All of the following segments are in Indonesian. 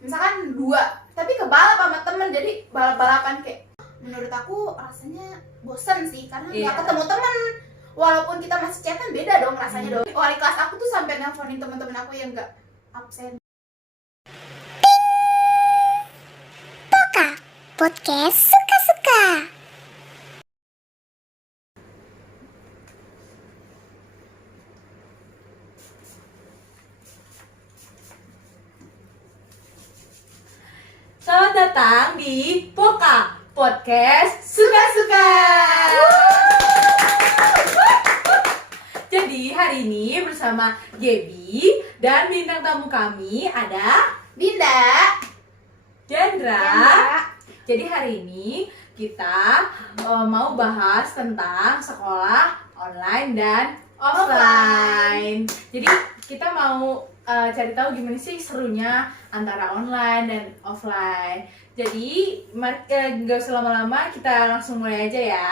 misalkan 2, tapi kebalap sama temen, jadi balap-balapan kayak menurut aku rasanya bosen sih karena nggak ketemu temen. Walaupun kita masih chatan beda dong rasanya dong. Wali kelas aku tuh sampai nelponin temen-temen aku yang nggak absen. Podcast suka-suka. Selamat datang di Poka Podcast Suka-suka. Jadi hari ini bersama Gaby dan bintang tamu kami ada Dinda, Jandra. Jadi hari ini kita mau bahas tentang sekolah online dan offline. Jadi kita mau cari tahu gimana sih serunya antara online dan offline. Jadi nggak usah lama-lama, kita langsung mulai aja ya.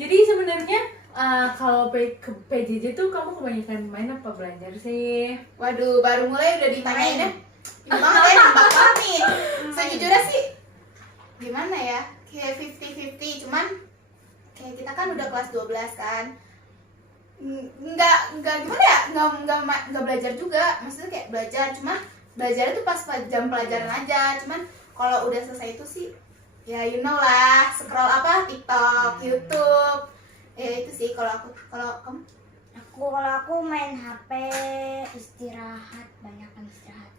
Jadi sebenarnya kalau ke PJJ tuh kamu kebanyakan main apa belajar sih? waduh baru mulai udah ditanyain ya. Gimana ya nambah kami? Sejujurnya sih gimana ya, kayak 50-50, cuman kayak kita kan udah kelas 12 kan, nggak gimana ya, nggak belajar juga, maksudnya kayak belajar, cuma belajar itu pas jam pelajaran aja. Cuman kalau udah selesai itu sih ya you know lah, scroll apa TikTok, YouTube, ya itu sih. Kalau kamu? Kalau aku main HP, istirahat, banyakan istirahat.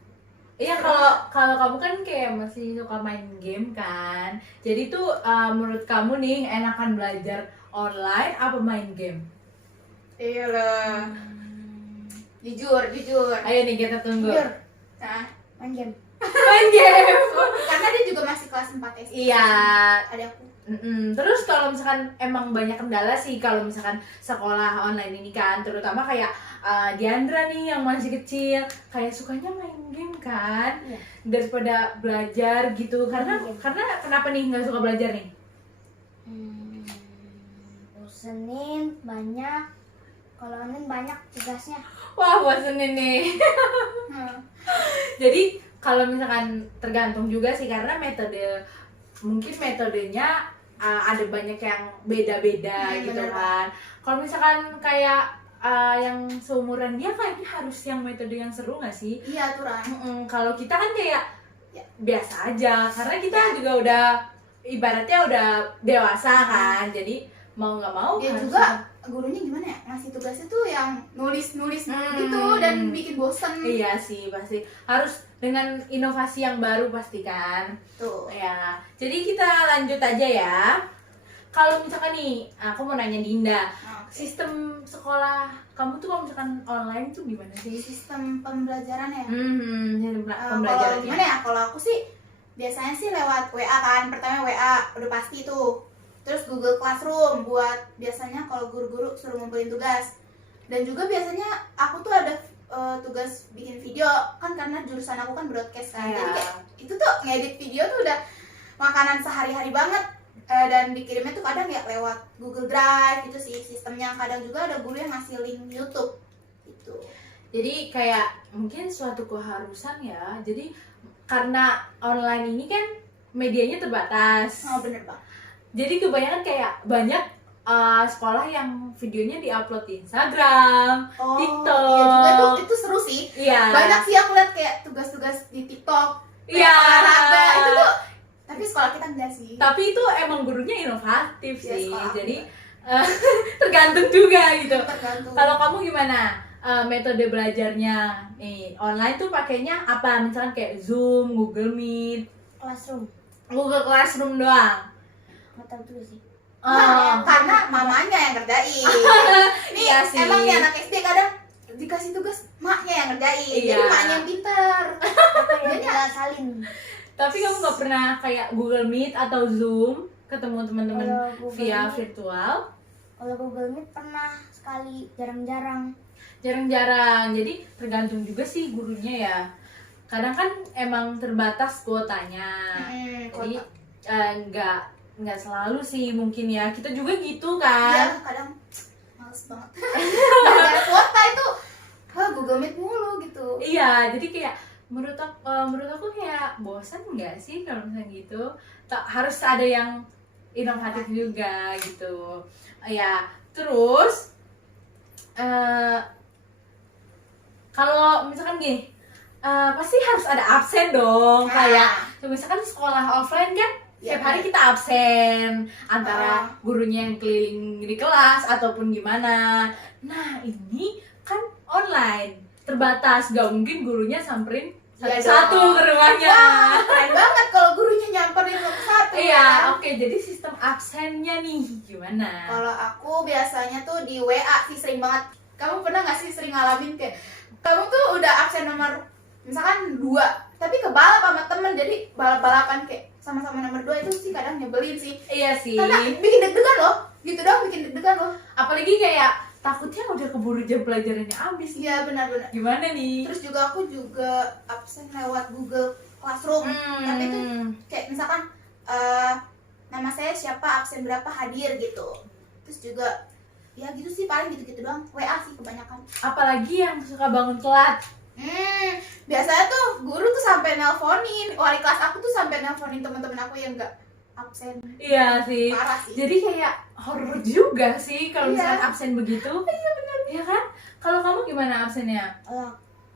Iya, kalau kamu kan kayak masih suka main game kan. Jadi tuh menurut kamu nih enakan belajar online apa main game? Iya lah, jujur. Ayo nih kita tunggu. Jujur, Nah, main game. Main game. karena dia juga masih kelas 4 SD. Iya. Ada aku. Terus kalau misalkan emang banyak kendala sih kalau misalkan sekolah online ini kan, terutama kayak Diandra nih yang masih kecil, kayak sukanya main game kan, Iya. daripada belajar gitu. Karena kenapa nih nggak suka belajar nih? Bosenin banyak. Kalau online banyak tugasnya. Wah, bosenin nih. Jadi kalau misalkan tergantung juga sih, karena mungkin metodenya ada banyak yang beda-beda gitu bener. kan. Kalau misalkan kayak yang seumuran dia kayaknya harus yang metode yang seru nggak sih? Iya, aturan. Kalau kita kan kayak Ya. biasa aja, karena kita juga udah ibaratnya udah dewasa kan, jadi mau nggak mau Dia harus juga gurunya gimana ya, ngasih tugasnya tuh yang nulis gitu dan bikin bosen. Iya sih, pasti harus dengan inovasi yang baru pasti kan. Tuh. Ya, jadi kita lanjut aja ya. Kalau misalkan nih, aku mau nanya Dinda, sistem sekolah kamu tuh kalau misalkan online tuh gimana sih? Sistem pembelajaran ya. Sistem Kalau pembelajarannya. gimana ya, kalau aku sih biasanya sih lewat WA kan. Pertama WA udah pasti tuh. Terus Google Classroom buat biasanya kalau guru-guru suruh ngumpulin tugas. Dan juga biasanya aku tuh ada tugas bikin video kan, karena jurusan aku kan broadcast kan. Iya. Jadi kayak itu tuh ngedit video tuh udah makanan sehari-hari banget. Dan dikirimnya tuh kadang ya lewat Google Drive gitu sih sistemnya. Kadang juga ada guru yang ngasih link YouTube gitu. Jadi kayak mungkin suatu keharusan ya. Jadi karena online ini kan medianya terbatas. Oh bener bang. Jadi kebanyakan kayak banyak sekolah yang videonya diupload di Instagram, Oh, TikTok. iya juga tuh, itu seru sih. Iya. Banyak sih aku lihat kayak tugas-tugas di TikTok, kayak Iya. olahraga itu tuh. Tapi sekolah kita enggak sih. Tapi itu emang gurunya inovatif Iya, sih. sekolah aku. Jadi tergantung juga gitu. Tergantung. Kalau kamu gimana? Metode belajarnya nih online tuh pakainya apa? Misalkan kayak Zoom, Google Meet, Classroom. Google Classroom doang. Nggak tahu juga sih. Karena mamanya yang ngerjain. Nih, Iya sih. emang nih anak SD kadang dikasih tugas maknya yang ngerjain. Jadi Iya. maknya yang pinter. Apa yang Jadi kita salin? Tapi kamu nggak pernah kayak Google Meet atau Zoom ketemu teman-teman Kalau Google via Meet- virtual? Kalau Google Meet pernah sekali, jarang-jarang. Jarang-jarang. Jadi tergantung juga sih gurunya ya. Kadang kan emang terbatas kuotanya. Jadi nggak selalu sih mungkin ya. Kita juga gitu Iya, kan. kadang males banget. Gara-gara kuota itu Google Meet mulu gitu. Iya, jadi kayak menurut aku kayak bosan nggak sih kalau misalnya gitu. Harus ada yang inovatif juga gitu ya. Terus kalau misalkan gini, pasti harus ada absen dong. Kayak misalkan sekolah offline kan setiap hari kita absen, antara gurunya yang keliling di kelas ataupun gimana. Nah ini kan online, terbatas, gak mungkin gurunya samperin satu-satu ke rumahnya. Wah, keren banget kalau gurunya nyamperin satu-satu. Iya, oke. Jadi sistem absennya nih gimana? Kalau aku biasanya tuh di WA sih sering banget. Kamu pernah gak sih sering ngalamin kayak kamu tuh udah absen nomor misalkan 2, tapi kebalap sama temen, jadi balap-balapan kayak sama-sama nomor 2 itu sih kadang nyebelin sih. Iya sih. Karena bikin deg-degan loh, gitu dong, bikin deg-degan loh. Apalagi kayak takutnya udah keburu jam pelajarannya habis. Iya benar-benar. Gimana nih? Terus juga aku juga absen lewat Google Classroom. Tapi itu kayak misalkan nama saya siapa, absen berapa, hadir gitu. Terus juga ya gitu sih, paling gitu-gitu doang. WA sih kebanyakan. Apalagi yang suka bangun telat. Biasanya tuh guru tuh sampai nelponin, wali kelas aku tuh sampai nelponin teman-teman aku yang enggak absen. Iya sih. Parah sih. Jadi kayak horor juga sih kalau misalnya absen begitu. Iya benar. Iya kan? Kalau kamu gimana absennya?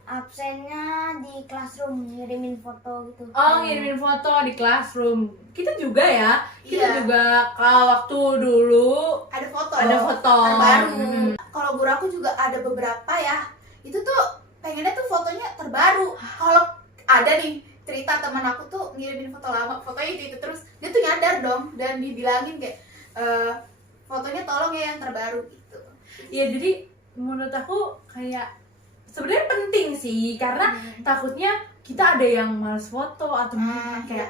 Absennya di classroom, ngirimin foto gitu. Oh, ngirimin foto di classroom. Kita juga ya. Kita Iya. juga kalau waktu dulu Ada foto. ada foto terbaru. Kalau guru aku juga ada beberapa ya. Itu tuh pengennya tuh fotonya terbaru. Kalau ada nih cerita teman aku tuh ngirimin foto lama, fotonya itu terus dia tuh nyadar dong dan dibilangin kayak fotonya tolong ya yang terbaru gitu. Iya, jadi menurut aku kayak sebenarnya penting sih, karena takutnya kita ada yang males foto atau mungkin kayak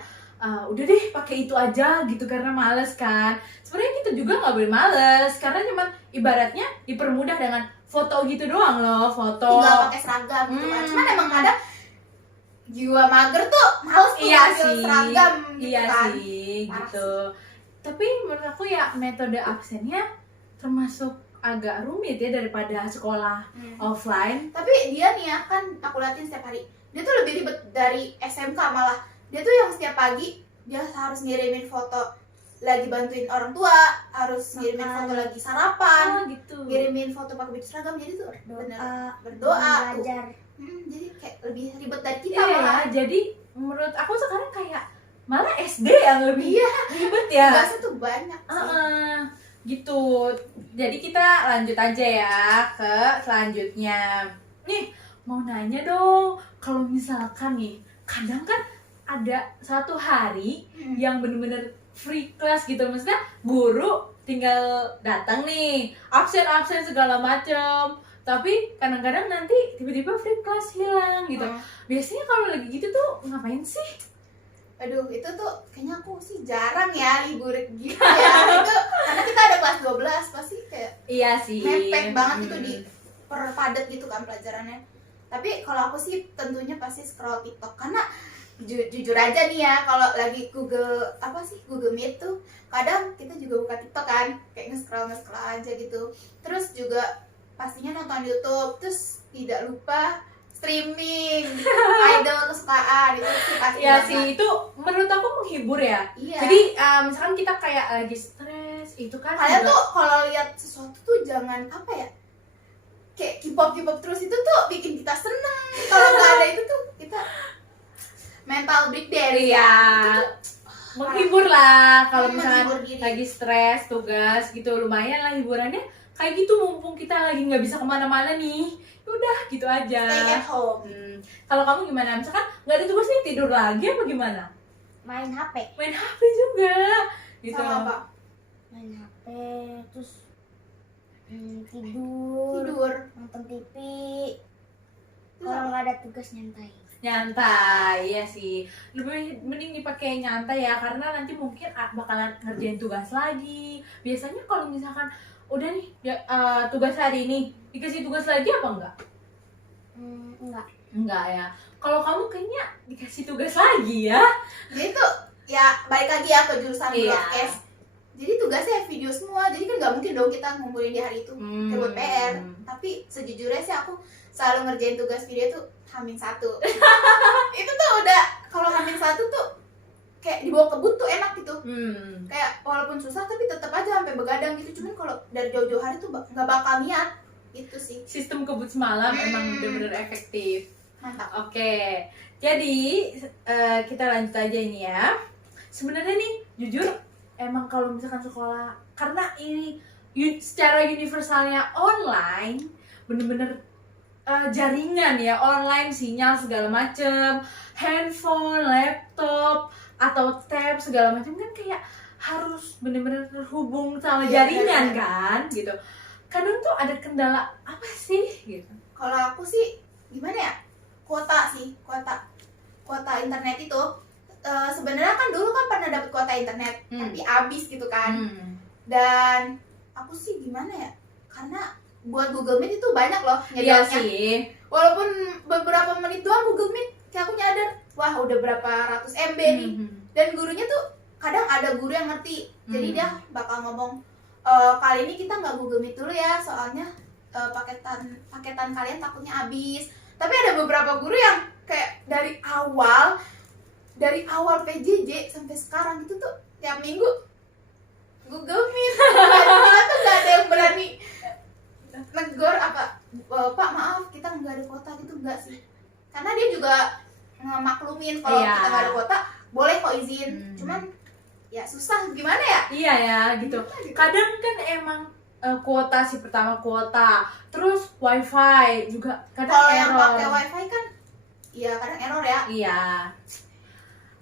udah deh pakai itu aja gitu karena males kan. Sebenarnya kita juga nggak boleh males, karena cuman ibaratnya dipermudah dengan foto gitu doang loh, foto. Tinggal pakai seragam gitu kan. Cuman emang ada jiwa mager tuh males tuh Iya ngambil sih, seragam gitu iya kan. sih, Parah gitu. Tapi menurut aku ya metode absennya termasuk agak rumit ya daripada sekolah offline. Tapi dia nih ya kan aku liatin setiap hari. Dia tuh lebih ribet dari SMK malah. Dia tuh yang setiap pagi dia harus ngirimin foto lagi bantuin orang tua, harus ngirimin foto lagi sarapan, Gitu. ngirimin foto pakai baju seragam, jadi tuh bener berdoa tuh. Jadi kayak lebih ribet dari kita Iya, malah. jadi menurut aku sekarang kayak malah SD yang lebih ribet ya. Tugasnya tuh banyak sih. Gitu. Jadi kita lanjut aja ya ke selanjutnya. Nih, mau nanya dong, kalau misalkan nih, kadang kan ada satu hari yang bener-bener free class gitu, maksudnya guru tinggal datang nih, absen segala macem, tapi kadang-kadang nanti tiba-tiba free class hilang gitu. Biasanya kalau lagi gitu tuh ngapain sih? Aduh, itu tuh kayaknya aku sih jarang ya libur gitu ya. Itu karena kita ada kelas 12 pasti kayak Iya sih, mepet banget gitu di perpadat gitu kan pelajarannya. Tapi kalau aku sih tentunya pasti scroll TikTok, karena jujur aja nih ya, kalau lagi Google Meet tuh kadang kita juga buka TikTok kan, kayak nge-scroll aja gitu. Terus juga pastinya nonton YouTube, terus tidak lupa streaming idol kesukaan, itu sih pasti. Iya sih, itu menurut aku menghibur ya. Iya. Jadi misalkan kita kayak lagi stres, itu kan Kalian juga- tuh kalau lihat sesuatu tuh jangan apa ya, kayak K-pop terus, itu tuh bikin kita seneng. Kalau nggak ada itu tuh kita mental breakdown Iya. ya. Itu tuh menghibur lah kalau misalkan Menghibur diri. lagi stres tugas gitu, lumayan lah hiburannya kayak gitu, mumpung kita lagi nggak bisa kemana-mana nih, udah gitu aja. stay at home. Kalau kamu gimana, misalkan nggak ada tugas nih, tidur lagi apa gimana? Main HP. Main HP juga gitu. Sama apa? Main HP, terus tidur, Tidur. nonton TV. Terus Kalau apa? nggak ada tugas nyantai. Nyantai, iya sih, lebih mending dipakai nyantai ya, karena nanti mungkin bakalan ngerjain tugas lagi. Biasanya kalau misalkan udah nih tugas hari ini, dikasih tugas lagi apa enggak? Enggak. Enggak ya. Kalau kamu kayaknya dikasih tugas lagi ya. Jadi tuh ya balik lagi ya ke jurusan Iya. broadcast. jadi tugasnya video semua, jadi kan nggak mungkin dong kita ngumpulin di hari itu kita buat PR. Tapi sejujurnya sih aku selalu ngerjain tugas video tuh H-1. Itu tuh udah, kalau H-1 tuh kayak dibawa kebut tuh enak gitu. Kayak walaupun susah tapi tetap aja sampai begadang gitu. Cuman kalau dari jauh-jauh hari tuh nggak bakal niat. Itu sih Sistem kebut semalam emang bener-bener efektif. mantap. Oke, jadi kita lanjut aja ini ya. Sebenarnya nih, jujur emang kalau misalkan sekolah, karena ini secara universalnya online, bener-bener jaringan ya, online, sinyal segala macem, handphone, laptop, atau tab segala macam kan kayak harus bener-bener terhubung sama jaringan kan, gitu. Kadang tuh ada kendala apa sih gitu? Kalau aku sih gimana ya, kuota sih, kuota internet itu sebenarnya kan dulu kan pernah dapet kuota internet tapi habis gitu kan. Dan aku sih gimana ya, karena buat Google Meet itu banyak loh Iya nyedotnya. sih. Walaupun beberapa menit doang Google Meet, kayak aku nyadar wah udah berapa ratus MB nih. Dan gurunya tuh kadang ada guru yang ngerti, jadi dia bakal ngomong, kali ini kita nggak Google Meet dulu ya, soalnya paketan kalian takutnya habis. Tapi ada beberapa guru yang kayak dari awal PJJ sampai sekarang itu tuh tiap minggu Google Meet. Kita tuh nggak ada yang berani negor apa, Pak maaf kita nggak ada kuota gitu, enggak sih. Karena dia juga ngemaklumin kalau kita nggak ada kuota boleh kok izin. Cuman ya susah gimana ya. Iya ya gitu. Kadang kan emang kuota sih, pertama kuota, terus wifi juga kadang Kalau yang error. pakai wifi kan ya kadang error ya. Iya.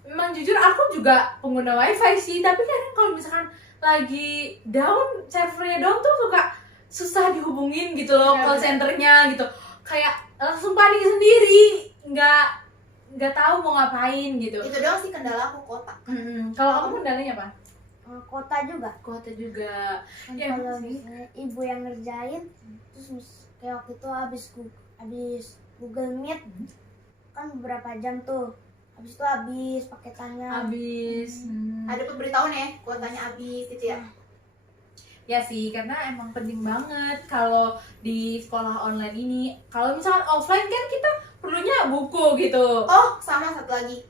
Memang jujur aku juga pengguna wifi sih, tapi kadang kalau misalkan lagi down, servernya down tuh suka susah dihubungin gitu loh, call centernya gitu. Kayak langsung panik sendiri, nggak tahu mau ngapain gitu. Itu doang sih kendala aku, kuota. Kalau kamu kendalanya apa? Kuota juga. Kuota juga. Kan Ya, kalau sih. misalnya ibu yang ngerjain, terus kayak waktu itu habis Google Meet kan beberapa jam tuh, habis itu habis paketannya. Habis. Ada pemberitahuan ya kuotanya habis gitu ya. Ya sih, karena emang penting banget kalau di sekolah online ini. Kalau misalkan offline kan kita perlunya buku gitu. Oh, sama satu lagi.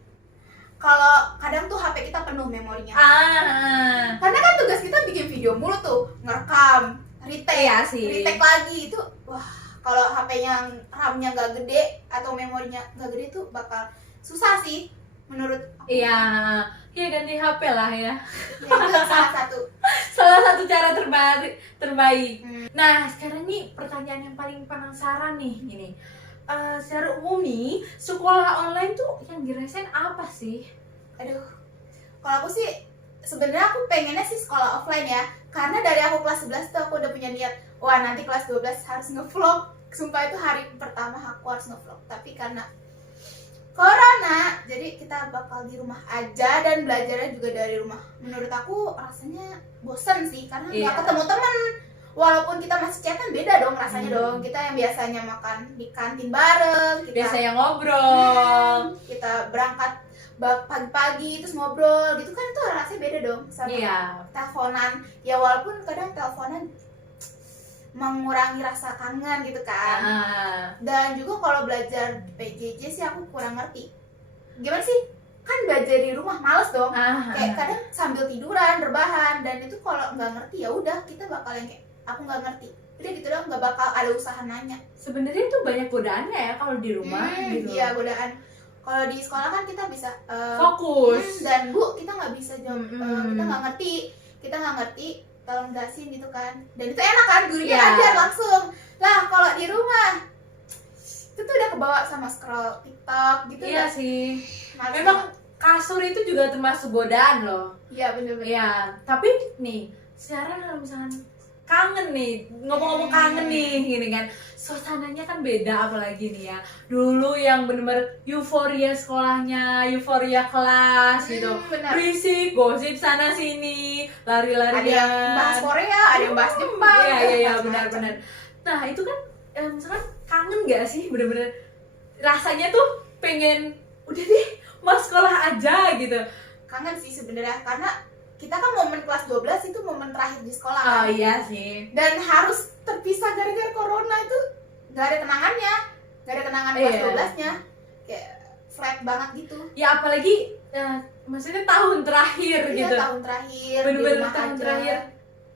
Kalau kadang tuh HP kita penuh memorinya. Karena kan tugas kita bikin video mulu tuh, ngerekam, retake, Iya sih. retake lagi itu. Wah, kalau HP-nya RAM-nya nggak gede atau memorinya nggak gede tuh bakal susah sih menurut aku. Iya, ya ganti HP lah ya. Ya, itu salah satu. Salah satu cara terbaik. Hmm. Nah, sekarang nih pertanyaan yang paling penasaran nih ini. Secara umum nih, sekolah online tuh yang dirasain apa sih? Aduh, kalau aku sih sebenarnya aku pengennya sih sekolah offline ya. Karena dari aku kelas 11 tuh aku udah punya niat, wah nanti kelas 12 harus ngevlog. Sumpah itu hari pertama aku harus ngevlog. Tapi karena corona, jadi kita bakal di rumah aja dan belajarnya juga dari rumah. Menurut aku rasanya bosan sih, karena nggak ketemu temen. Walaupun kita masih chatan, beda dong rasanya dong. Kita yang biasanya makan di kantin bareng, kita Biasanya ngobrol. kita berangkat pagi-pagi terus ngobrol gitu kan, itu rasanya beda dong sama teleponan. Ya walaupun kadang teleponan mengurangi rasa kangen gitu kan. Dan juga kalau belajar PJJ sih aku kurang ngerti. Gimana sih? Kan belajar di rumah males dong. Kayak kadang sambil tiduran, rebahan, dan itu kalau nggak ngerti ya udah kita bakal yang kayak aku nggak ngerti. Udah gitu dong, nggak bakal ada usaha nanya. Sebenarnya itu banyak godaannya ya kalau di rumah gitu. Iya, godaan. Kalau di sekolah kan kita bisa Fokus. dan Bu, kita nggak bisa jawab, kita nggak ngerti, tolong jelasin gitu kan. Dan itu enak kan, gurunya ajar langsung. Lah kalau di rumah itu tuh udah kebawa sama scroll TikTok gitu. Iya sih. Males Memang kasur itu juga termasuk godaan loh. Iya bener-bener. Ya, tapi nih, sekarang kalau misalkan kangen nih, ngomong-ngomong kangen nih, gini kan, suasananya kan beda apalagi nih ya. Dulu yang bener-bener euforia sekolahnya, euforia kelas gitu, Bener. berisik, gosip sana sini, lari-larian. Ada yang bahas Korea, ada yang bahas Jepang. Iya, benar-benar. Nah itu kan, misalkan kangen gak sih, bener-bener rasanya tuh pengen, udah deh, mau sekolah aja gitu. Kangen sih sebenarnya, karena kita kan momen kelas 12 itu momen terakhir di sekolah Oh kan? iya sih. Dan harus terpisah gara-gara corona itu nggak ada kenangannya, nggak ada kenangan kelas Iya. 12-nya, kayak flat banget gitu. Ya apalagi maksudnya tahun terakhir Iya, gitu. tahun terakhir di Bener-bener rumah tahun aja. terakhir.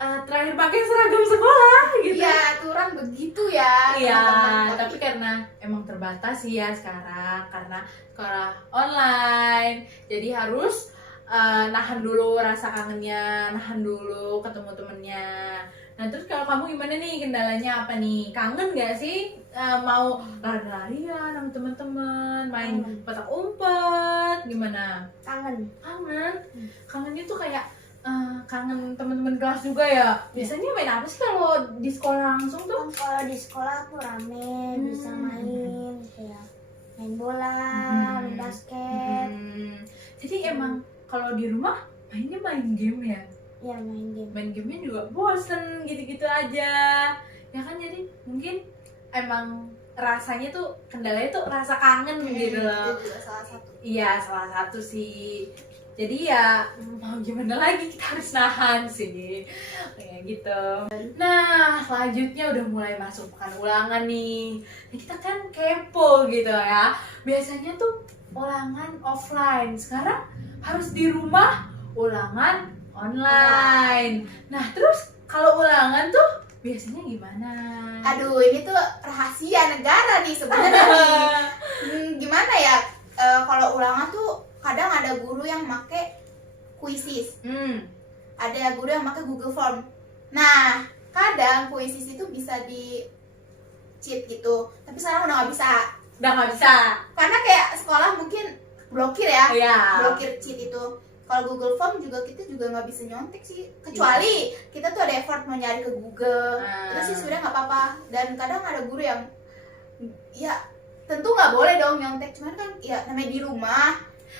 Terakhir pakai seragam sekolah gitu. Iya, aturan begitu ya. Iya, teman-teman. tapi karena emang terbatas sih ya sekarang karena sekolah online, jadi harus nahan dulu rasa kangennya, nahan dulu ketemu temennya. Nah terus kalau kamu gimana nih, kendalanya apa nih? Kangen gak sih mau lari-larian sama teman-teman, main Kangen. petak umpet, gimana? Kangen. Kangennya tuh kayak kangen teman-teman kelas juga ya. Biasanya main apa sih kalau di sekolah langsung tuh? Kan kalau di sekolah tuh rame, bisa main kayak main bola, main basket, Jadi emang kalau di rumah mainnya main game ya. ya main game. Main gamenya juga bosen gitu-gitu aja. Ya kan, jadi mungkin emang rasanya tuh kendalanya tuh rasa kangen gitu loh. Itu juga salah satu. Iya, salah satu sih. Jadi ya mau gimana lagi, kita harus nahan sih kayak gitu. Nah selanjutnya udah mulai masuk pekan ulangan nih. Nah, kita kan kepo gitu ya. Biasanya tuh ulangan offline, sekarang harus di rumah ulangan online. Nah terus kalau ulangan tuh biasanya gimana? Aduh, ini tuh rahasia negara nih sebenarnya nih. Gimana ya? Kalau ulangan tuh kadang ada guru yang make quizzes, ada guru yang make Google Form. Nah, kadang quizzes itu bisa di cheat gitu, tapi sekarang udah nggak bisa, Udah nggak bisa. karena kayak sekolah mungkin blokir ya, Iya. blokir cheat itu. Kalau Google Form juga kita juga nggak bisa nyontek sih, kecuali kita tuh ada effort mau nyari ke Google. Itu sih sebenarnya nggak apa-apa. Dan kadang ada guru yang ya tentu nggak boleh dong nyontek, cuman kan ya namanya di rumah.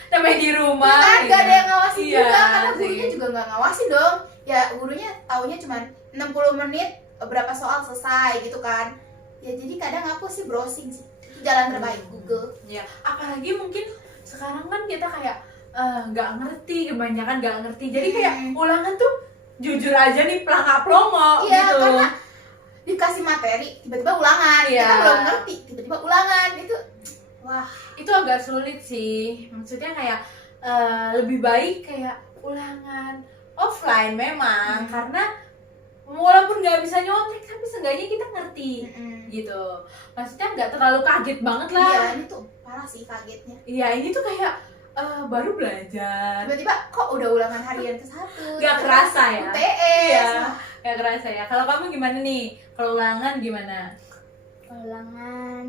Namanya di rumah. Kan gitu. gak ada yang ngawasin Iya, juga, karena sih. gurunya juga nggak ngawasin dong. Ya gurunya taunya cuma 60 menit berapa soal selesai gitu kan. Ya jadi kadang aku sih browsing sih, itu jalan terbaik Google. Ya, apalagi mungkin sekarang kan kita kayak nggak ngerti, kebanyakan nggak ngerti. Jadi kayak ulangan tuh jujur aja nih pelangak-pelongo Iya, gitu. karena dikasih materi tiba-tiba ulangan, Iya. kita belum ngerti tiba-tiba ulangan, itu wah. Itu agak sulit sih. Maksudnya kayak lebih baik kayak ulangan offline memang, karena walaupun nggak bisa nyontek tapi seenggaknya kita ngerti gitu. Maksudnya nggak terlalu kaget banget lah. Iya, ini tuh parah sih kagetnya. Iya, ini tuh kayak baru belajar. Tiba-tiba kok udah ulangan harian ke-1. Nggak kerasa ya. UTS. Iya, nggak kerasa ya. Kalau kamu gimana nih? Kalau ulangan gimana? Ulangan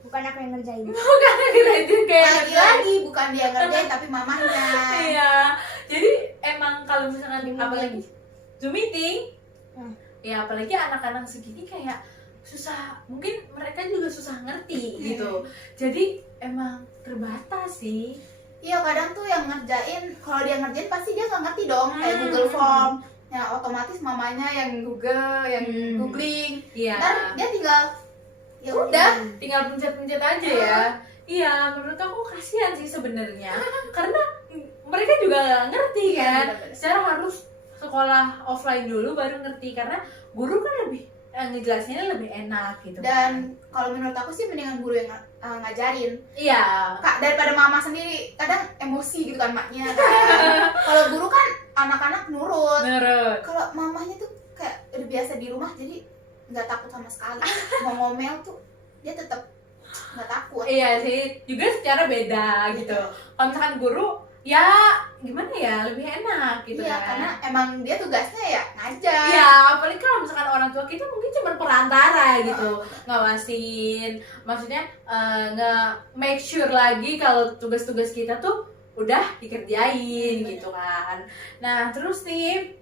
bukan aku yang ngerjain. Bukan dilanjut kayak Lagi-lagi bukan dia ngerjain tapi mamahnya. Iya. Jadi emang kalau misalkan Zoom apalagi meeting. Zoom meeting, Hmm. ya apalagi anak-anak segini kayak susah, mungkin mereka juga susah ngerti gitu. Jadi emang terbatas sih. Iya, kadang tuh yang ngerjain, kalau dia ngerjain pasti dia nggak ngerti dong, kayak Google Form. Ya otomatis mamanya yang Google, yang googling. Iya. Ntar dia tinggal ya udah. Tinggal pencet-pencet aja ya. Iya, menurut aku kasihan sih sebenarnya. Karena mereka juga nggak ngerti Iya, kan. benar-benar. Secara harus sekolah offline dulu baru ngerti, karena guru kan lebih ngejelasinnya lebih enak gitu. Dan kalau menurut aku sih mendingan guru yang ngajarin. Iya. Kak, daripada mama sendiri, kadang emosi gitu kan maknya kan. Kalau guru kan anak-anak nurut. Menurut. Kalau mamanya tuh kayak udah biasa di rumah, jadi nggak takut sama sekali. Mau ngomel tuh dia tetap nggak takut. Iya sih, juga secara beda gitu. Kalau misalkan guru, ya gimana ya, lebih enak gitu Iya, kan. karena emang dia tugasnya ya ngajar. Iya, apalagi kalau misalkan orang tua kita mungkin cuma perantara gitu, ngawasin, maksudnya nge-make sure lagi kalau tugas-tugas kita tuh udah dikerjain gitu kan. Nah terus nih,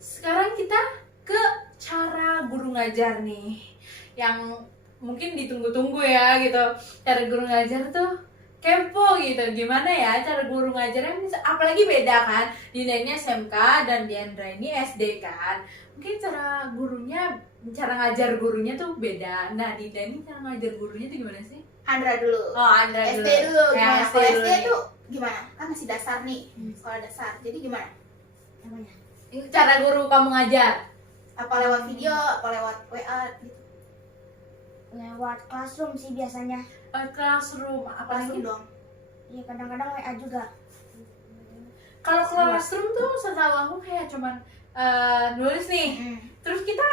sekarang kita ke cara guru ngajar nih, yang mungkin ditunggu-tunggu ya gitu. Cara guru ngajar tuh kepo gitu, gimana ya cara guru ngajarnya, apalagi beda kan, Dinda SMK dan Diandra ini SD kan, mungkin cara ngajar gurunya tuh beda. Nah Dinda ini cara ngajar gurunya tuh gimana sih? Andra dulu. Oh, Andra SD dulu. dulu. Ya, Gimana? SD Kalau dulu SD nih. tuh gimana? Kan masih dasar nih, sekolah dasar. Jadi gimana? namanya. Cara guru kamu ngajar? Apa lewat video, apa lewat WA gitu? Lewat classroom sih biasanya. Classroom, apa lagi? Langsung dong. Iya kadang-kadang WA juga. Kalau classroom tuh setahu aku kayak cuman nulis nih, terus kita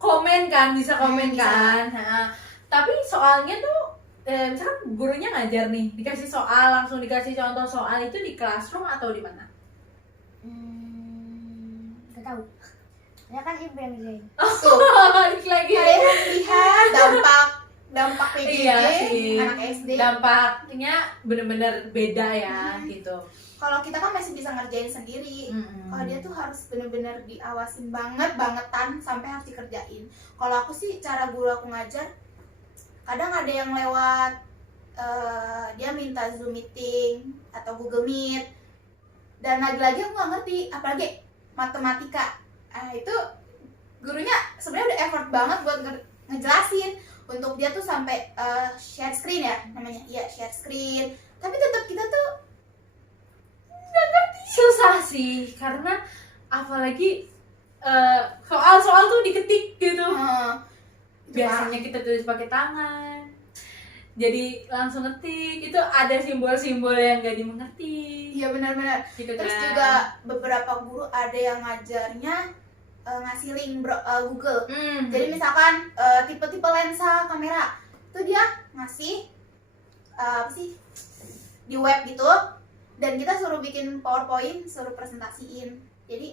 komen kan, bisa komen Bisa. kan. Nah, tapi soalnya tuh misalkan gurunya ngajar nih, dikasih soal, langsung dikasih contoh soal itu di classroom atau di mana? Gak tahu. Ya kan ibu yang ngerjain. Tuh, Balik lagi. kalian lihat dampak PJJ Iya sih. anak SD. Dampaknya bener-bener beda ya gitu. Kalau kita kan masih bisa ngerjain sendiri. Kalau dia tuh harus bener-bener diawasin bangetan sampai harus dikerjain. Kalau aku sih cara guru aku ngajar, kadang ada yang lewat dia minta Zoom meeting atau Google Meet, dan lagi-lagi aku nggak ngerti, apalagi matematika. Itu gurunya sebenarnya udah effort banget buat ngejelasin untuk dia tuh sampai share screen ya namanya, iya share screen, tapi tetap kita tuh Susah sih, karena apalagi soal-soal tuh diketik gitu. Biasanya kita tulis pakai tangan, jadi langsung ngetik, itu ada simbol-simbol yang gak dimengerti. iya benar-benar. Gitu Terus kan. juga beberapa guru ada yang ngajarnya ngasih link Google. Jadi misalkan tipe-tipe lensa kamera itu dia ngasih apa sih di web gitu, dan kita suruh bikin PowerPoint, suruh presentasiin. Jadi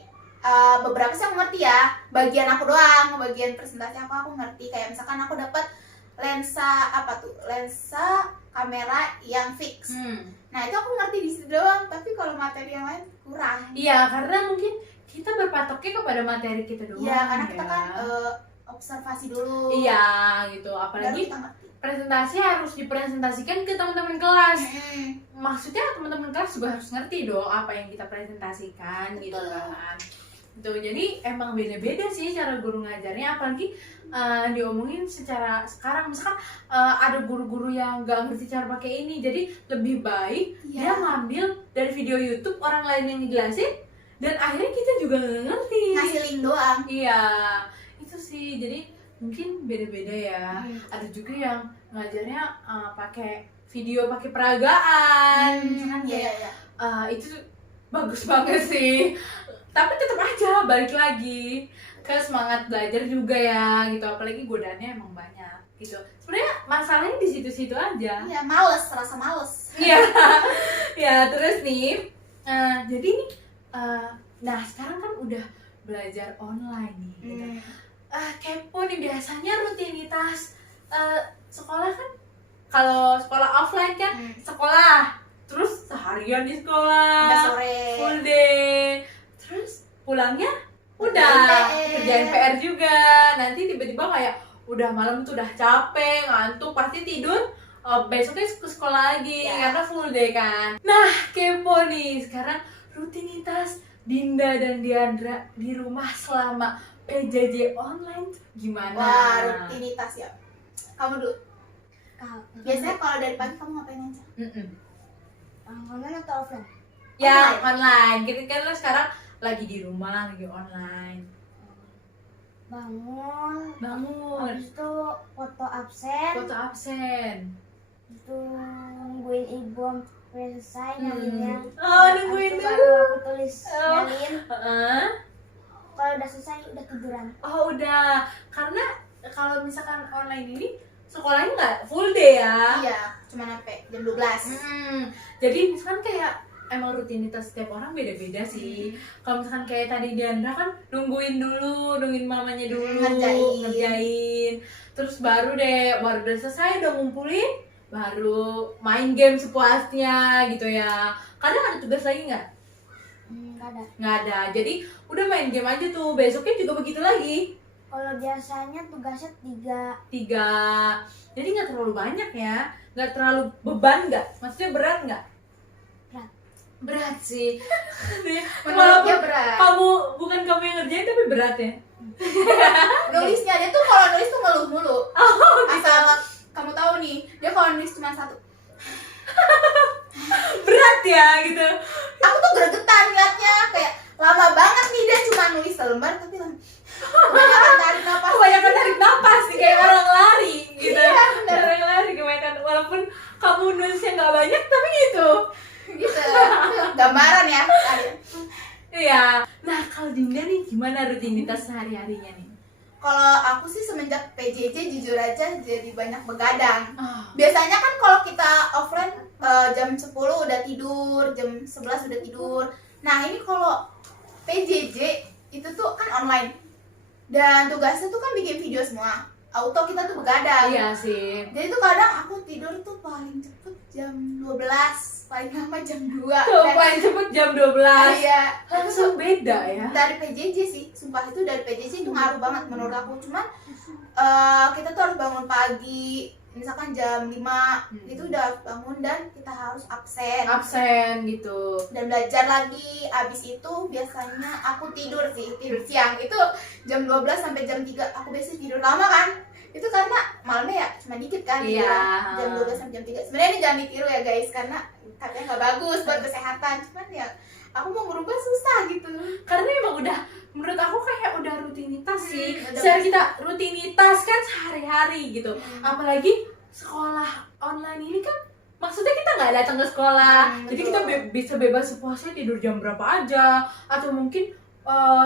beberapa sih aku ngerti ya, bagian aku doang, bagian presentasi aku ngerti. Kayak misalkan aku dapat lensa apa tuh, lensa kamera yang fix. Nah itu aku ngerti di situ doang, tapi kalau materi yang lain kurang. Iya, karena mungkin kita berpatoknya kepada materi kita doang. Iya, karena kita kan observasi dulu. Iya, gitu. Baru Apalagi kita ngerti. presentasi harus dipresentasikan ke teman-teman kelas. Maksudnya teman-teman kelas juga harus ngerti dong apa yang kita presentasikan. Gitu kan. Gitu. Jadi emang beda-beda sih cara guru ngajarnya, apalagi diomongin secara sekarang. Misalkan ada guru-guru yang nggak ngerti cara pakai ini, jadi lebih baik dia ngambil dari video YouTube orang lain yang ngejelasin, dan akhirnya kita juga nggak ngerti. Ngasih link doang. Iya, itu sih. Jadi mungkin beda-beda ya. Ada juga yang ngajarnya pakai video, pakai peragaan. Misalkan kayak itu bagus banget sih. Tapi tetap aja balik lagi ke semangat belajar juga ya gitu. Apalagi godaannya emang banyak gitu. Sebenarnya masalahnya di situ-situ aja. Iya, males, rasa males. Iya. Ya, terus nih jadi nih nah sekarang kan udah belajar online nih gitu. Kepo nih, biasanya rutinitas sekolah kan, kalau sekolah offline kan sekolah terus seharian di sekolah Udah sore. full day, terus pulangnya udah kerjain PR juga, nanti tiba-tiba kayak udah malam tuh udah capek, ngantuk, pasti tidur. Besoknya ke sekolah lagi karena full day kan. Nah, kepo nih sekarang rutinitas Dinda dan Diandra di rumah selama PJJ online tuh gimana? Wah, rutinitas ya. Kamu dulu. Biasanya Biasanya kalau dari pagi kamu ngapain aja? online atau offline? Ya online. Kita kan sekarang lagi di rumah, lagi online. Bangun, Bangun, habis itu foto absen, foto absen. itu nungguin ibu sampai selesai nyalinnya. Oh, nungguin Habis itu dulu. baru aku tulis Oh. nyalin. Heeh. Kalau udah selesai udah tiduran. Oh udah, karena kalau misalkan online ini sekolahnya nggak full day ya. Iya, cuma sampai jam 12. Jadi misalkan kayak emang rutinitas setiap orang beda-beda sih. Kalau misalkan kayak tadi Diandra kan nungguin mamanya dulu, ngerjain. Terus baru udah selesai, udah ngumpulin, baru main game sepuasnya gitu ya. Kadang ada tugas lagi nggak? Nggak ada. Nggak ada. Jadi udah main game aja tuh. Besoknya juga begitu lagi. Kalau biasanya tugasnya 3. Jadi nggak terlalu banyak ya. Nggak terlalu beban nggak? Maksudnya berat nggak? Berat. Berat sih. Menurutnya berat. Bukan kamu yang ngerjain tapi berat ya. Nulisnya aja tuh, kalau nulis tuh ngeluh mulu. Asal kamu tahu nih, dia kalau kalau nulis cuma satu, Berat ya gitu. aku tuh gregetan liatnya, kayak lama banget nih dia cuma nulis selembar tapi kebanyakan tarik napas. Kebanyakan tarik napas nih, kayak orang lari gitu. Iya, bener. Orang lari kebanyakan, walaupun kamu nulisnya nggak banyak tapi gitu. Gitu, gambaran ya. Iya. Nah, kalau Dinda nih gimana rutinitas sehari-harinya nih? Kalau aku sih semenjak PJJ jujur aja jadi banyak begadang. Oh. Biasanya kan kalau kita offline jam 10 udah tidur, jam 11 udah tidur. Nah ini kalau PJJ itu tuh kan online. Dan tugasnya tuh kan bikin video semua. Auto kita tuh begadang. Iya sih. Jadi tuh kadang aku tidur tuh paling cepet jam 12, paling lama jam 2. Tuh, paling cepet jam 12. Iya. Langsung beda ya. Dari PJJ sih, sumpah itu dari PJJ itu ngaruh banget menurut aku. Cuman kita tuh harus bangun pagi, misalkan jam 5 itu udah harus bangun dan kita harus Absen gitu. dan belajar lagi. Abis itu biasanya aku tidur siang itu jam 12 sampai jam 3. Aku biasanya tidur lama kan, itu karena malamnya ya cuma dikit kan. Iya. Jam 12 sampai jam 3 sebenarnya ini jangan ditiru ya guys, karena katanya nggak bagus buat kesehatan. Cuman ya aku mau berubah susah gitu. Karena emang udah, menurut aku kayak udah rutinitas sih. udah Secara kita rutinitas kan sehari-hari gitu. Apalagi sekolah online ini kan, maksudnya kita nggak datang ke sekolah, jadi betul. kita bisa bebas sepuasnya tidur jam berapa aja, atau mungkin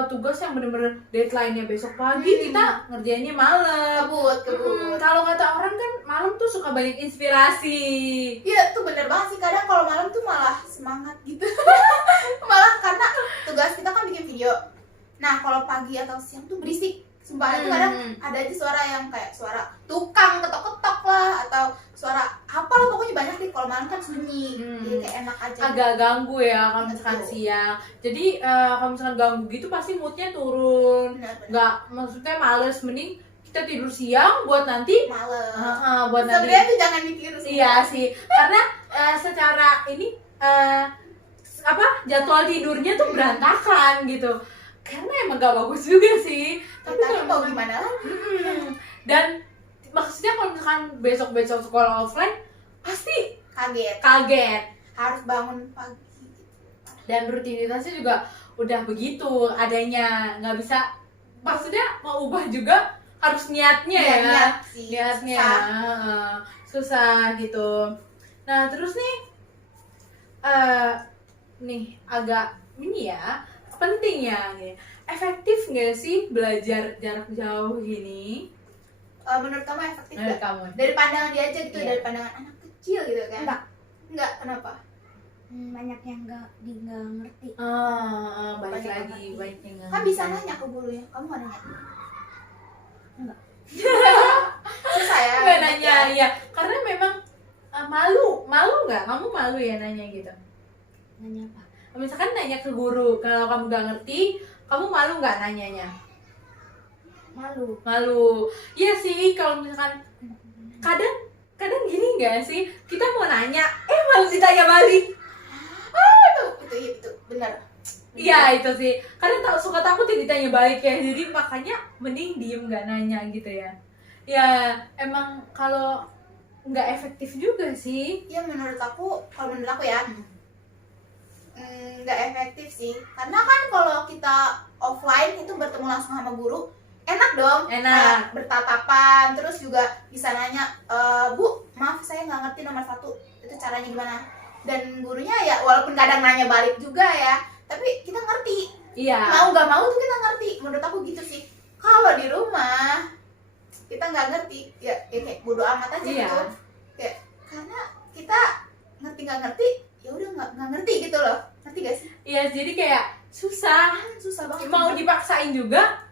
tugas yang bener-bener deadline-nya besok pagi kita ngerjainnya malam. Kebut. Kalau kata orang kan malam tuh suka banyak inspirasi. Iya tuh bener banget sih, kadang kalau malam tuh malah semangat gitu. Malah karena tugas kita kan bikin video. Nah kalau pagi atau siang tuh berisik. Sumpah itu kadang ada aja suara yang kayak suara tukang ketok-ketok lah, atau suara apa lah, pokoknya banyak deh. Kalau malam kan sunyi, jadi kayak enak aja. Agak ganggu ya kalau misalkan Betul. siang. Jadi kalau misalkan ganggu gitu pasti moodnya turun. Bener-bener. Nggak, maksudnya males, mending kita tidur siang buat nanti Males. buat nanti. Sebenarnya tuh jangan ditiru sih. Iya sih, karena secara ini jadwal tidurnya tuh berantakan gitu. Karena emang gak bagus juga sih. Tapi Tapi mau kalau gimana lagi? dan maksudnya kalau misalkan besok sekolah offline pasti Kaget. Harus bangun pagi. dan rutinitasnya juga udah begitu adanya, nggak bisa, maksudnya mau ubah juga harus niatnya ya. Niat sih. Niatnya susah gitu. Nah terus nih agak ini ya, penting ya nih, efektif nggak sih belajar jarak jauh gini Menurut kamu efektif menurut nggak? kamu? Dari pandangan dia aja gitu, Iya. dari pandangan anak kecil gitu kan? Enggak, kenapa? Banyak yang nggak ngerti. Balik Banyak lagi ngerti. banyak yang nggak Kan bisa ngerti. nanya ke gurunya, kamu nggak nanya? Enggak. Susah ya? Nggak nanya ya, karena memang malu nggak, kamu malu ya nanya gitu? Nanya apa? Misalkan nanya ke guru, kalau kamu nggak ngerti, kamu malu nggak nanyanya? Malu. Iya sih, kalau misalkan kadang gini nggak sih, kita mau nanya, malu ditanya balik. Itu benar. Iya itu sih, kadang suka takut ya ditanya balik ya, jadi makanya mending diem nggak nanya gitu ya. Ya emang kalau nggak efektif juga sih. Ya kalau menurut aku ya, nggak efektif sih. Karena kan kalau kita offline itu bertemu langsung sama guru, enak dong. Enak. Kayak bertatapan, terus juga bisa nanya, Bu, maaf saya nggak ngerti nomor 1, itu caranya gimana? Dan gurunya ya walaupun kadang nanya balik juga ya, tapi kita ngerti. Iya. Mau nggak mau tuh kita ngerti. Menurut aku gitu sih. Kalau di rumah kita nggak ngerti, ya kayak bodo amat aja Iya. gitu. Kayak karena kita nggak ngerti, ya udah nggak ngerti gitu loh. Ngerti gak sih? Iya, jadi kayak susah. Susah banget. Mau dipaksain juga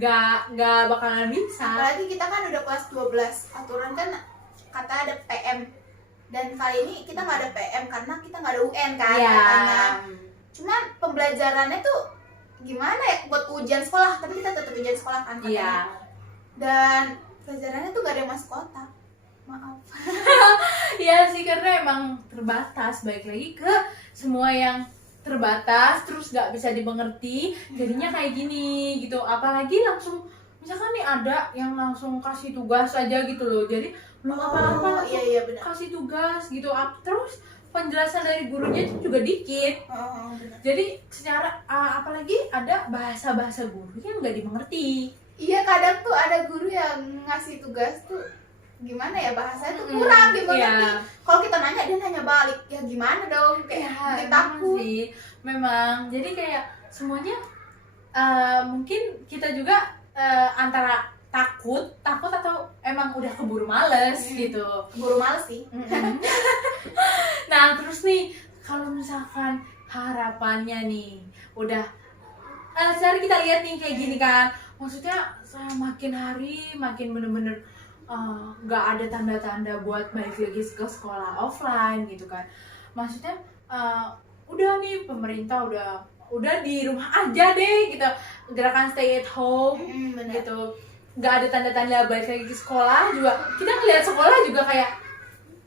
nggak bakalan bisa. Apalagi kita kan udah kelas 12. Aturan kan kata ada PM. Dan kali ini kita nggak ada PM karena kita nggak ada UN kan Iya. katanya. Cuman pembelajarannya tuh gimana ya, buat ujian sekolah, tapi kita tetap ujian sekolah kan katanya. Iya. Dan pelajarannya tuh gak ada yang masuk kotak. Maaf. Iya sih, karena emang terbatas. Balik lagi ke semua yang terbatas terus nggak bisa dimengerti, jadinya kayak gini gitu. Apalagi langsung misalkan nih ada yang langsung kasih tugas aja gitu loh, jadi belum apa-apa langsung iya benar. kasih tugas gitu. Terus penjelasan dari gurunya itu juga dikit. Benar. Jadi secara apalagi ada bahasa-bahasa guru yang nggak dimengerti. Iya, kadang tuh ada guru yang ngasih tugas tuh gimana ya, bahasanya tuh kurang dimengerti. Iya. Kalau kita nanya dia nanya balik, ya gimana dong, kayak bikin Emang takut. sih, memang. Jadi kayak semuanya mungkin kita juga antara takut atau emang udah keburu males gitu. Guru males sih. Nah terus nih, kalau misalkan harapannya nih udah secara kita lihat nih kayak gini kan, maksudnya makin hari makin bener-bener nggak ada tanda-tanda buat balik lagi ke sekolah offline gitu kan. Maksudnya udah nih pemerintah udah di rumah aja deh gitu, gerakan stay at home Benar. gitu, nggak ada tanda-tanda balik lagi ke sekolah juga. Kita ngeliat sekolah juga kayak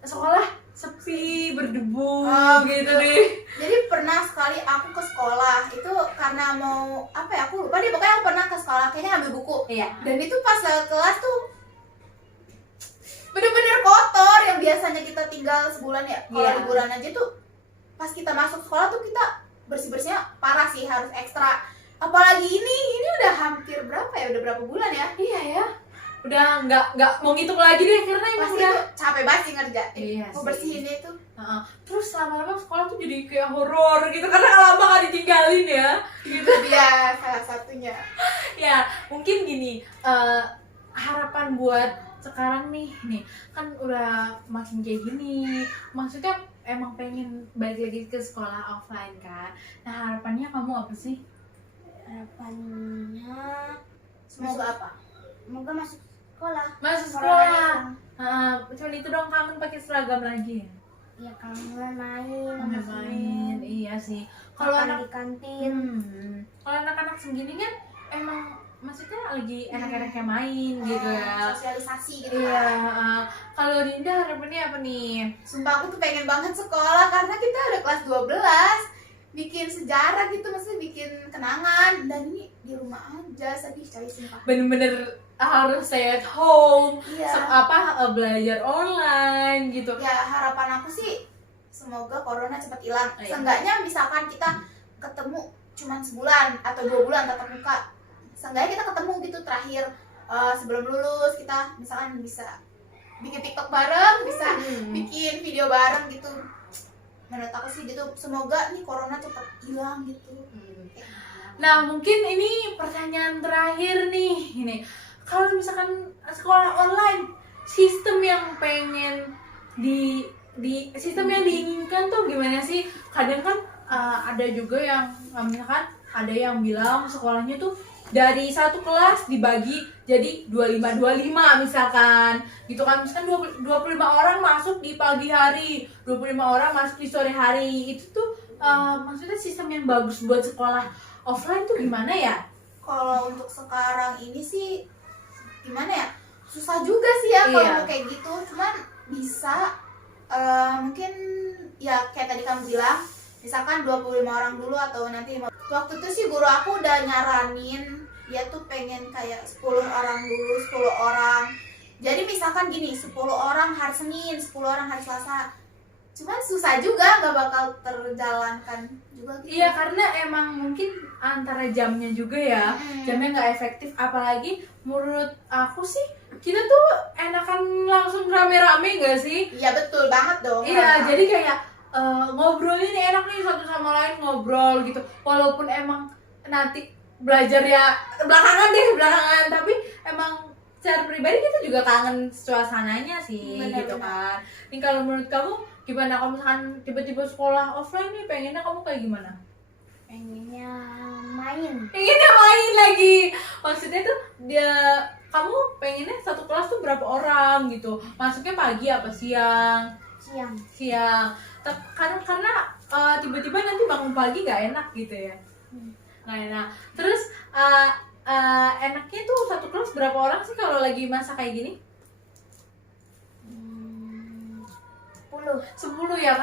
sekolah sepi, berdebu gitu deh. Jadi pernah sekali aku ke sekolah itu karena mau apa ya, aku lupa deh, pokoknya aku pernah ke sekolah kayaknya ngambil buku. Iya. Dan itu pas lewat kelas tuh bener-bener kotor, yang biasanya kita tinggal sebulan ya, kalau Iya. liburan aja tuh pas kita masuk sekolah tuh kita bersih-bersihnya parah sih, harus ekstra. Apalagi ini udah hampir berapa ya, udah berapa bulan ya? Iya ya, udah nggak mau ngitung lagi deh karena emang Pasti udah tuh capek banget sih ngerjain. Iya Mau sih. bersihinnya itu. Terus lama-lama sekolah tuh jadi kayak horor gitu karena lama gak ditinggalin ya gitu. Itu dia salah satunya. Ya mungkin gini, harapan buat sekarang nih kan udah makin kayak gini, maksudnya emang pengen balik lagi ke sekolah offline kan. Nah harapannya kamu apa sih? Harapannya Semoga apa? semoga masuk sekolah. Masuk Corona sekolah. Cuman itu dong, kangen pakai seragam lagi. ya kangen main sama Kangen main, temen, iya sih. Kalau makan anak di kantin. kalau anak-anak segini kan emang maksudnya lagi enak-enaknya main gitu ya. Sosialisasi gitu Iya, kan. kalau Dinda harapannya apa nih? Sumpah aku tuh pengen banget sekolah karena kita udah kelas 12, bikin sejarah gitu, maksudnya bikin kenangan, dan ini di rumah aja, sedih coy sumpah. Bener-bener harus stay at home, Iya. belajar online gitu. Ya harapan aku sih semoga corona cepat hilang. Oh, iya. Seenggaknya misalkan kita ketemu cuman sebulan atau 2 bulan tatap muka, seenggaknya kita ketemu gitu terakhir sebelum lulus, kita misalkan bisa bikin TikTok bareng, bisa bikin video bareng gitu. Menurut aku sih gitu, semoga nih corona cepat hilang gitu. Nah mungkin ini pertanyaan terakhir nih, ini kalau misalkan sekolah online, sistem yang pengen sistem yang diinginkan tuh gimana sih? Kadang kan ada juga yang misalkan ada yang bilang sekolahnya tuh dari satu kelas dibagi jadi 25 misalkan gitu kan, misalkan 25 orang masuk di pagi hari, 25 orang masuk di sore hari. Itu tuh maksudnya sistem yang bagus buat sekolah offline tuh gimana ya? Kalau untuk sekarang ini sih gimana ya, susah juga sih ya kalau Iya. mau kayak gitu, cuman bisa mungkin ya kayak tadi kamu bilang, misalkan 25 orang dulu atau nanti waktu itu sih guru aku udah nyaranin dia tuh pengen kayak 10 orang dulu, 10 orang. Jadi misalkan gini, 10 orang hari Senin, 10 orang hari Selasa. Cuman susah juga, nggak bakal terjalankan juga gitu. Iya, karena emang mungkin antara jamnya juga ya, jamnya nggak efektif. Apalagi menurut aku sih kita tuh enakan langsung rame-rame nggak sih? Iya betul banget dong. Iya, jadi kayak ngobrolin enak nih, satu sama lain ngobrol gitu. Walaupun emang nanti belajar ya belakangan, tapi emang secara pribadi kita juga kangen suasananya sih. Benar, gitu benar. kan. Nih kalau menurut kamu gimana, kalau misalkan tiba-tiba sekolah offline nih, pengennya kamu kayak gimana? Pengennya main. Pengennya main lagi. Maksudnya tuh kamu pengennya satu kelas tuh berapa orang gitu? Masuknya pagi apa siang? Siang. Karena tiba-tiba nanti bangun pagi gak enak gitu ya. Gak enak. Terus enaknya tuh satu kelas berapa orang sih kalau lagi masa kayak gini? 10 ya,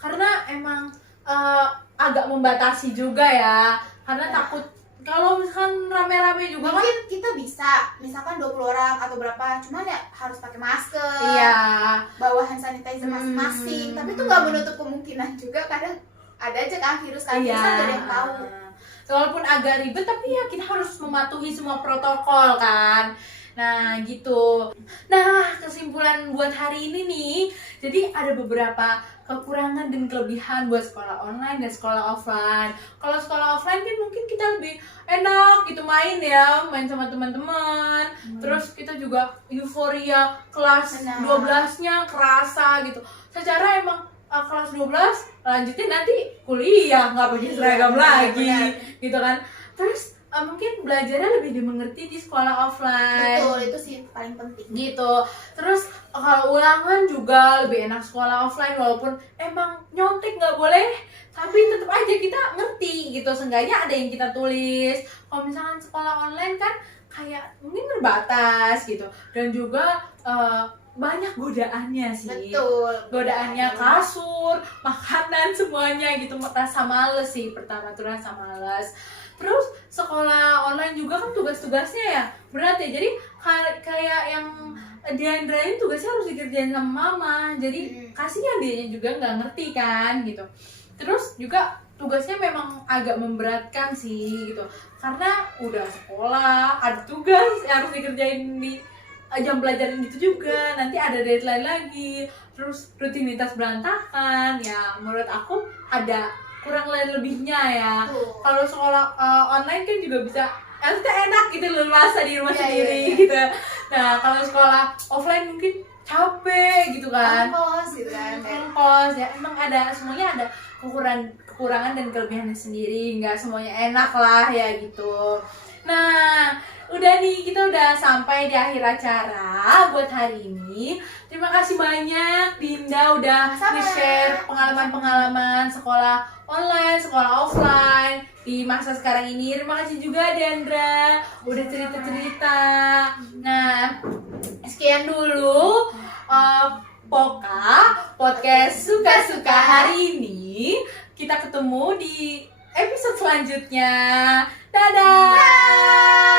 karena emang agak membatasi juga ya, karena takut kalau misalkan rame-rame juga kan Mungkin kita bisa, misalkan 20 orang atau berapa, cuman ya harus pakai masker, iya. bawa hand sanitizer masing-masing. Tapi itu nggak menutup kemungkinan juga, kadang ada aja kan virus kan Iya. nggak ada yang tahu. Walaupun agak ribet tapi ya kita harus mematuhi semua protokol kan. Nah gitu. Nah kesimpulan buat hari ini nih, jadi ada beberapa kekurangan dan kelebihan buat sekolah online dan sekolah offline. Kalau sekolah offline kan mungkin kita lebih enak gitu main ya, main sama teman-teman. Terus kita juga euforia kelas Benar. 12-nya kerasa gitu. Secara emang kelas 12 lanjutnya nanti kuliah nggak pakai seragam lagi benar. gitu kan. Terus mungkin belajarnya lebih dimengerti di sekolah offline. Betul, itu sih paling penting. Gitu. Terus kalau ulangan juga lebih enak sekolah offline, walaupun emang nyontek nggak boleh, tapi tetap aja kita ngerti gitu, seenggaknya ada yang kita tulis. Kalau misalkan sekolah online kan kayak mungkin terbatas gitu, dan juga banyak godaannya sih. Betul. Godaannya kasur, makanan, semuanya gitu. Rasa males sih, pertama tuh rasa males. Terus sekolah online juga kan tugas-tugasnya ya berat ya, jadi kayak yang Diandra ini tugasnya harus dikerjain sama mama, jadi kasihan dianya juga nggak ngerti kan gitu. Terus juga tugasnya memang agak memberatkan sih gitu, karena udah sekolah ada tugas yang harus dikerjain di jam pelajaran gitu juga, nanti ada deadline lagi, terus rutinitas berantakan. Ya menurut aku ada kurang lebihnya ya. Kalau sekolah online kan juga bisa, kita enak gitu leluasa di rumah sendiri gitu. Nah kalau sekolah offline mungkin capek gitu kan, Ongkos gitu kan. ongkos ya, emang ada, semuanya ada kekurangan dan kelebihannya sendiri, nggak semuanya enak lah ya gitu. Nah udah nih, kita udah sampai di akhir acara buat hari ini. Terima kasih banyak Dinda udah Sama-sama. nge-share pengalaman-pengalaman sekolah online, sekolah offline di masa sekarang ini. Terima kasih juga Diandra udah cerita-cerita. Nah, sekian dulu Poka podcast suka-suka hari ini. Kita ketemu di episode selanjutnya. Dadah.